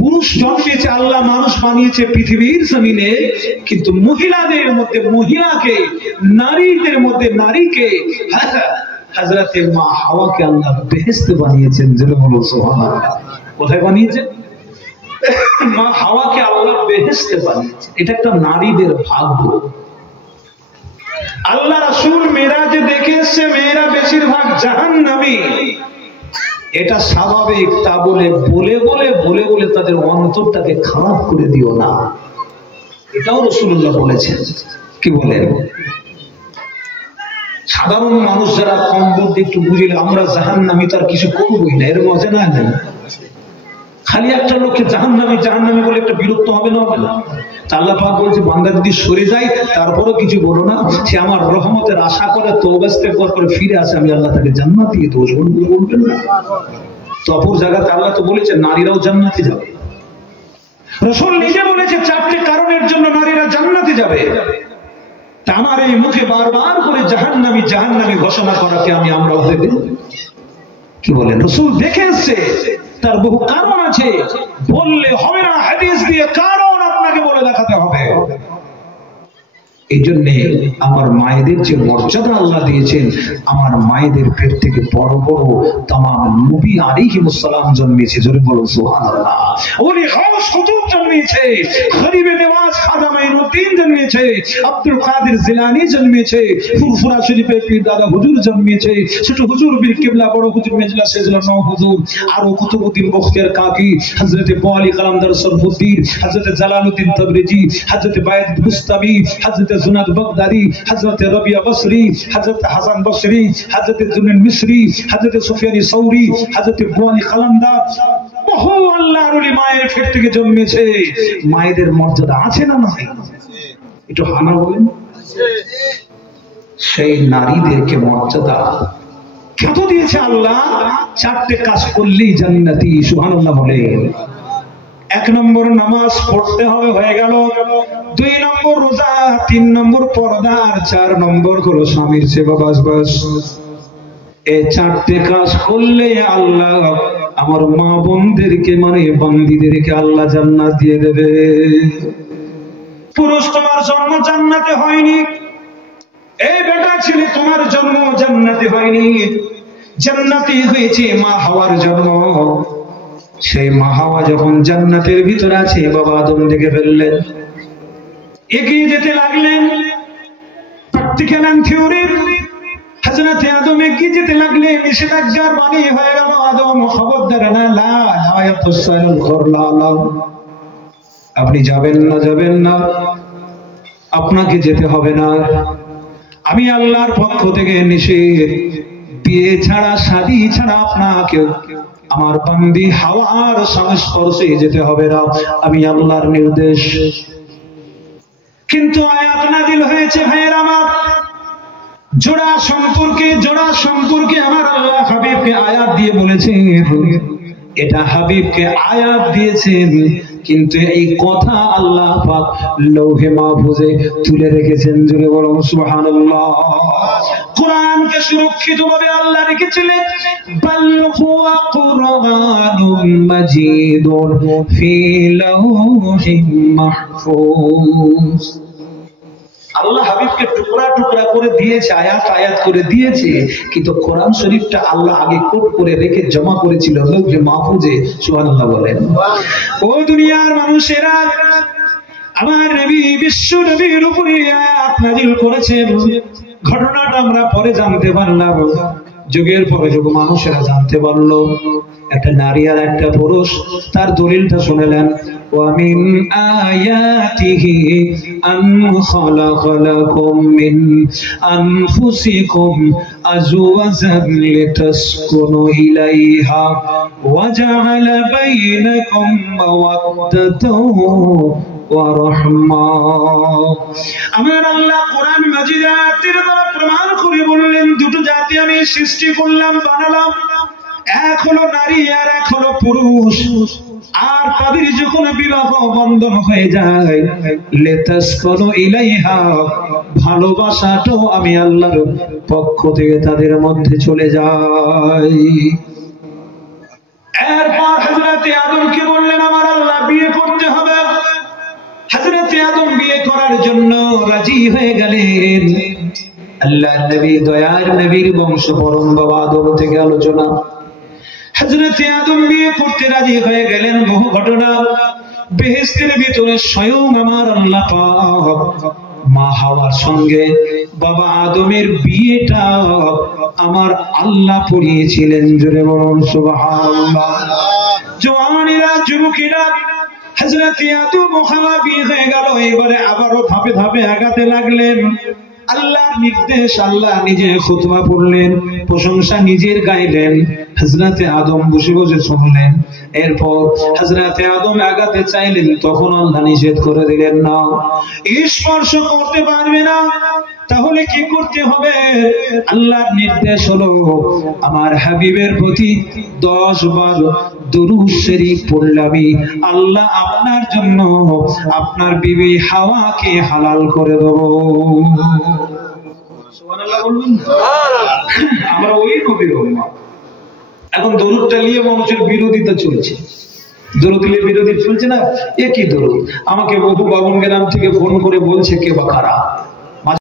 পুরুষ জন্মেছে, আল্লাহ মানুষ বানিয়েছে পৃথিবীর জমিনে, কিন্তু মহিলাদের মধ্যে মহিলাকে, নারীদের মধ্যে নারীকে, হযরতে মা হাওয়াকে আল্লাহ বেহেশতে বানিয়েছেন। যেটা হলো সুবহানাল্লাহ। কোথায় বানিয়েছেন? মা হাওয়াকে আল্লাহ বেহেশতে বানিয়েছেন। এটা একটা নারীদের ভাগ্য। আল্লাহ রাসূল মেরাজে দেখে এসেছে মেয়েরা বেশিরভাগ জাহান্নামী। এটা স্বাভাবিক, তা বলে বলে বলে বলে বলে তাদের অন্তরটাকে খারাপ করে দিও না। এটাও রাসূলুল্লাহ বলেছেন। কি বলেন? সাধারণ মানুষ যারা কম বুদ্ধি একটু বুঝিলে আমরা জাহান্নামী তার কিছু করবোই না, এর মজা না। খালি একটা লোককে জাহান্নামী জাহান্নামী বলে একটা বিরক্ত হবে না? আল্লাহ পাক বলছে বান্দা যদি সরে যায় তারপরও কিছু বলো না, সে আমার রহমতের আশা করে তওবা ইস্তেগফার করে ফিরে আসে, আমি আল্লাহ তাকে জান্নাত দিয়ে দেবো। বলবেন না? তো অপর জায়গাতে আল্লাহ তো বলেছে নারীরাও জান্নাতে যাবে। রাসূল নিজে বলেছে 4টে কারণের জন্য নারীরা জান্নাতে যাবে। তা আমার এই মুখে বারবার করে জাহান্নামী জাহান্নামী ঘোষণা করাকে আমরা হতে দেব? কি বলেন? রাসূল দেখে এসেছে, তার বহু কারণ আছে, বললে হবে না, হাদিস দিয়ে কারণ আপনাকে বলে দেখাতে হবে। এই জন্য আমার মায়েদের যে মর্যাদা আল্লাহ দিয়েছেন, আমার মায়েদের পেট থেকে বড় বড় তামাম নবী আলাইহিস সালাম জন্মেছে। জোরে বলো সুবহানাল্লাহ। ওলি গাউস কুতুব জন্মেছে, গরিবে নেওয়াজ খাজা মাইনুদ্দিন জন্মেছে, আব্দুল কাদের জিলানী জন্মেছে, ফুরফুরা শরীফে পীর দাদা হুজুর জন্মেছে, ছোট হুজুর বীর কিবলা বড় হুজুর মেজলা সেজলা নও হুজুর, আর কুতুবউদ্দিন বখতিয়ার কাকি, হযরতে বলি কালামদার সরফুদ্দিন, হযরতে জালালউদ্দিন তাবরিজি, হযরতে বায়েদ মুস্তাবি, হযরতে জুনাদ বাগদাদি, হযরতে রবিয়া বসরি, হযরতে হাসান বসরি, হযরতে জুনান মিসরি, হযরতে সুফিয়ানি সৌরি, হযরতে বলি কালামদার, বহু আল্লাহর ওলি মায়ের পেট থেকে জন্মেছে। মায়েদের মর্যাদা আছে না নাই? একটু হানা বলেন। সেই নারীদেরকে মর্যাদা কত দিয়েছে আল্লাহ? 4টে কাজ করলেই জান্নাতি। সুবহানাল্লাহ বলেন। 1 নম্বর নামাজ পড়তে হবে, হয়ে গেল। 2 নম্বর রোজা, 3 নম্বর পর্দা, আর 4 নম্বর হলো স্বামীর সেবা। বাস বাস, এই 4টে কাজ করলে আল্লাহ আমার মা বোনদেরকে মানে বান্দীদেরকে আল্লাহ জান্নাত দিয়ে দেবে। পুরুষ তোমার জন্ম জান্নাতে হয়নি, এই বেটা ছেলে তোমার জন্ম জান্নাতে হয়নি, জান্নাতি হয়েছে মা হাওয়ার জন্ম। সেই মা হাওয়া যখন জান্নাতের ভিতরে আছে, বাবা আদম দেখে ফেললেন, এগিয়ে যেতে লাগলেন। প্র্যাকটিক্যাল এন্ড থিওরি, হযরত আদম এগিয়ে যেতে লাগলেন, নিষেধাজ্ঞার বাণী হয়ে গেল, আদম খবরদার না, লা ইয়াতুসাইল করলা, আপনি যাবেন না, যাবেন না, আপনাকে যেতে হবে না। আমি আল্লাহর পক্ষ থেকে নিষেধ, বিয়ে ছাড়া শাদী ছাড়া আপনাকে আমার বান্দি হাওয়ার সংস্পর্শে যেতে হবে না, আমি আল্লাহর নির্দেশ। কিন্তু আয়াত নাযিল হয়েছে ভাইয়ের আমার, জোড়া সম্পর্কে আমার আল্লাহ হাবিবকে আয়াত দিয়ে বলেছেন। এটা হাবিবকে আয়াত দিয়েছেন, কিন্তু এই কথা আল্লাহ পাক লৌহে মাহফুজে তুলে রেখেছেন। জোরে বলুন সুবহানাল্লাহ। কোরআনকে সুরক্ষিতভাবে আল্লাহ রেখেছিলেন। বাল হুয়া কুরআনুম মাজিদুন ফি লাওহিম মাহফুজ। আল্লাহ হাবিবকে টুকরা টুকরা করে দিয়েছে, আয়াত আয়াত করে দিয়েছে, কিন্তু কোরআন শরীফটা আল্লাহ আগে কোট করে রেখে জমা করেছিল লৌহে মাহফুজে। সুবহানাল্লাহ বলেন। ও দুনিয়ার মানুষেরা, আমার নবী বিশ্ব নবীর উপরে আয়াত নাযিল করেছেন। ঘটনাটা আমরা পরে জানতে পারলাম, যুগের পরে যুগ মানুষেরা জানতে পারলো। একটা নারী আর একটা পুরুষ, তার দলিলটা শুনলেন। وَمِنْ آيَاتِهِ أَنْ خَلَقَ لَكُم مِّنْ أَنفُسِكُمْ أَزْوَاجًا لِتَسْكُنُوا إِلَيْهَا وَجَعَلَ بَيْنَكُم مَّوَدَّةً وَرَحْمَةً। আমার আল্লাহ কোরআন মাজিদ আয়াতের দ্বারা প্রমাণ করে বললেন, দুটো জাতি আমি সৃষ্টি করলাম, বানালাম। এক হলো নারী আর এক হলো পুরুষ। আর তাদের যখন বিবাহ বন্ধন হয়ে যায়, লিতাসকুনু ইলাইহা, ভালোবাসাটাও আমি আল্লাহর পক্ষ থেকে তাদের মধ্যে চলে যায়। এরপর হযরত আদমকে বললেন, আমার আল্লাহ হযরত আদম বিয়ে করার জন্য রাজি হয়ে গেলেন। আল্লাহ নবী দয়ার নবীর বংশ পরম্পরা আদম থেকে আলোচনা। হযরত আদম বিয়ে করতে রাজি হয়ে গেলেন। বহু ঘটনা। বেহেশতের ভিতরে স্বয়ং আমার আল্লাহ পাক মা হাওয়ার সঙ্গে বাবা আদমের বিয়েটা আমার আল্লাহ পড়িয়েছিলেন। জোরে বলুন সুবহানাল্লাহ। জওয়ানেরা, যুবকেরা, হযরত আদম ও হাওয়া বিয়ে হয়ে গেল। এবারে আবারও ধাপে ধাপে আগাতে লাগলেন। আল্লাহর নির্দেশ, আল্লাহ নিজে খুতবা পড়লেন, প্রশংসা নিজের গাইলেন। হযরতে আদম বসে বসে শুনলেন। এরপর হযরতে আদম আগাতে চাইলেন, তখন আল্লাহ নিষেধ করে দিলেন, না, স্পর্শ করতে পারবে না। তাহলে কি করতে হবে? আল্লাহর নির্দেশ হলো আমার হাবিবের প্রতি 10 বার দুরূদ শরীফ পড়লামি আল্লাহ আপনার জন্য আপনার বিবি হাওয়াকে হালাল করে দেব। সুবহানাল্লাহ বলুন। আমরা ওই নবীর উম্মত। এখন দরুদটা নিয়ে মানুষের বিরোধিতা চলছে। দরুদ নিয়ে বিরোধী চলছে না? একই দরুদ। আমাকে বহু বাবুন গ্রাম থেকে ফোন করে বলছে কে বা কারা